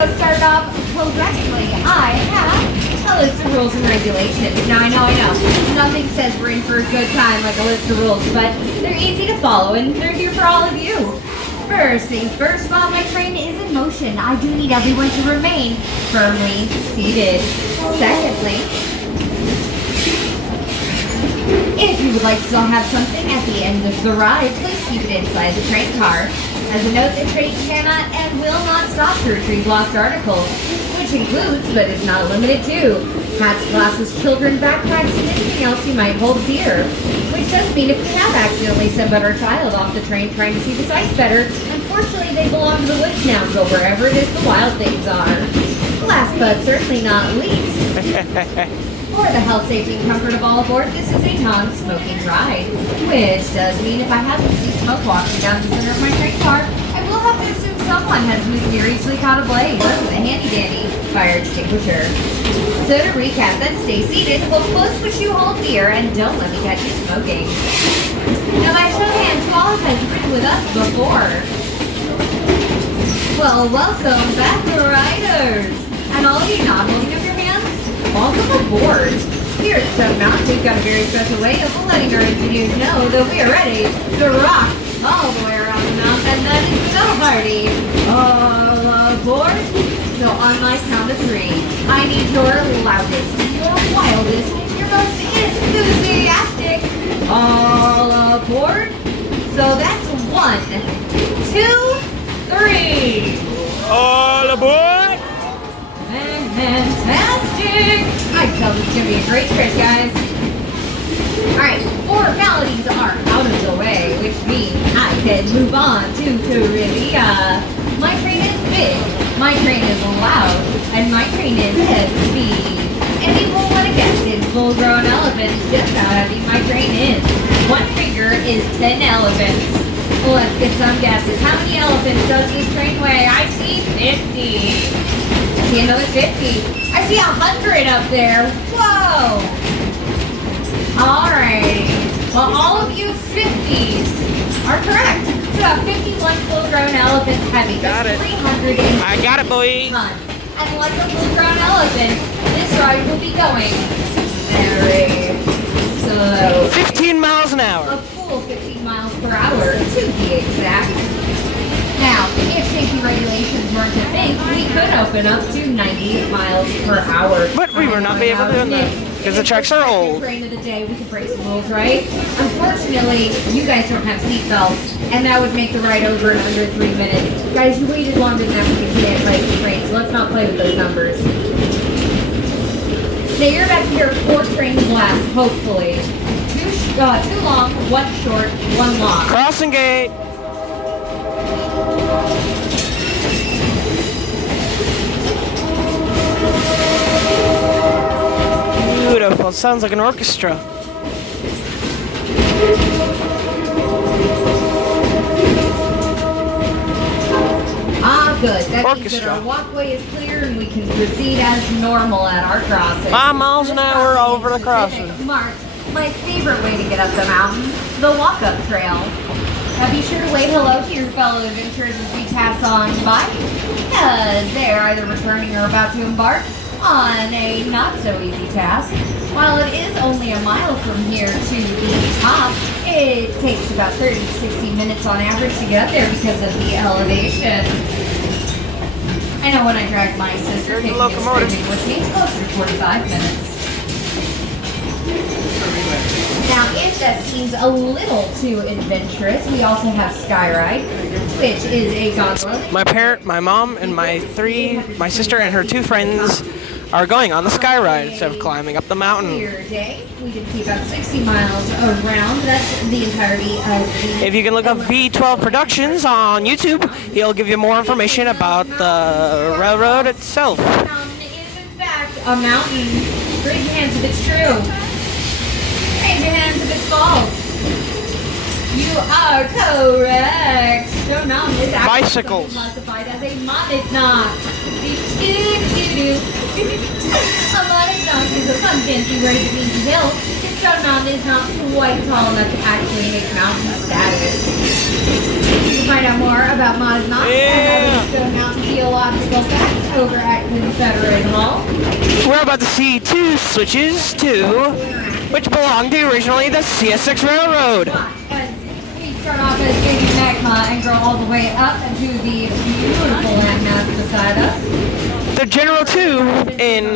Start off correctly. I have a list of rules and regulations. Now, I know. Nothing says we're in for a good time like a list of rules, but they're easy to follow and they're here for all of you. First things first, while my train is in motion, I do need everyone to remain firmly seated. Secondly, if you would like to still have something at the end of the ride, please keep it inside the train car. As a note, the train cannot and will not stop to retrieve lost articles, which includes, but is not limited to, hats, glasses, children, backpacks, and anything else you might hold dear. Which does mean if we have accidentally sent our child off the train trying to see the sights better, unfortunately they belong to the woods now and go wherever it is the wild things are. Last but certainly not least, for the health, safety, and comfort of all aboard, this is a non-smoking ride. Which does mean if I happen to see smoke walking down the center of my train car, I will have to assume someone has mysteriously caught a blaze with a handy-dandy fire extinguisher. So to recap, then stay seated, hold close what you hold dear, and don't let me catch you smoking. Now by show of hands, who all has ridden with us before? Well, welcome back, riders! And all of you not holding up your hands, welcome aboard. Here at Stone Mountain, we've got a very special way of letting our engineers know that we are ready to rock all the way around the mountain, and that is the go party. All aboard. So on my count of 3, I need your loudest, your wildest, your most enthusiastic. All aboard. So that's 1, 2, 3. All aboard. Fantastic! I can tell this is going to be a great trip, guys. Alright, formalities are out of the way, which means I can move on to trivia. My train is big, my train is loud, and my train is heavy. Anyone want to guess in full-grown elephants just how heavy my train is? One figure is 10 elephants. Let's get some guesses. How many elephants does this train weigh? I see 50. I see another 50. I see 100 up there. Whoa! Alright. Well, all of you 50s are correct. It's about 51 full-grown elephants heavy. Got it. 300 I got it, boy. tons. And like a full-grown elephant, this ride will be going very slow. 15 miles an hour. A full 15 miles per hour, to be exact. Now, if safety regulations weren't a thing, we could open up to 90 miles per hour. But we will not be able to do that because the tracks are old. Train of the day, we could break some rules, right? Unfortunately, you guys don't have seatbelts, and that would make the ride over in under 3 minutes. Guys, you waited longer than that we can stay at Price Train, so let's not play with those numbers. Now you're about to hear 4 train blasts, hopefully. 2 long, 1 short, 1 long. Crossing gate. Beautiful. Sounds like an orchestra. Good. That means Orchestra. that our walkway is clear and we can proceed as normal at our crossing. 5 miles an hour over the crossing. Marks my favorite way to get up the mountain, the walk-up trail. Now be sure to wave hello to your fellow adventurers as we pass on by, because they're either returning or about to embark on a not-so-easy task. While it is only a mile from here to the top, it takes about 30 to 60 minutes on average to get up there because of the elevation. I know when I dragged my sister kicking and screaming with me, it's closer to 45 minutes. Now, if that seems a little too adventurous, we also have Skyride, which is a gondola. My mom, and my sister and her 2 friends are going on the Skyride instead of climbing up the mountain. Clear day. We can see about 60 miles around. That's the entirety of the... If you can look up V12 Productions on YouTube, he'll give you more information about the railroad itself. The mountain is, in fact, a mountain. Raise your hands if it's true. Raise your hands if it's false. You are correct. Stone Mountain is actually Bicycles. classified as a monadnock. A monadnock is a fun fancy word that means hill. It's Stone Mountain is not quite tall enough to actually make mountain status. You can find out more about Modern Knots and other Stone Mountain geological facts over at Confederate Hall. We're about to see two switches, which belonged to originally the CSX Railroad. As we start off as baby magma and grow all the way up to the beautiful landmass beside us. The General Tube in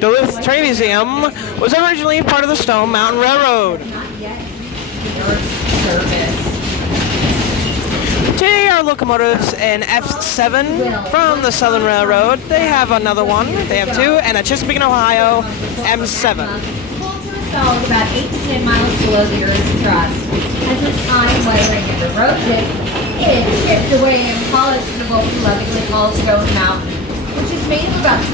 Duluth Train Museum was originally part of the Stone Mountain Railroad. Not yet in service. Today are locomotives in F7 from the Southern Railroad. They have another one, they have two, and a Chesapeake, Ohio M7. Pulled to a solid about 8 to 10 miles below the Earth's crust. As the time weathering and eroded, it chipped away and polished the what we lovingly call Stone Mountain, which is made of about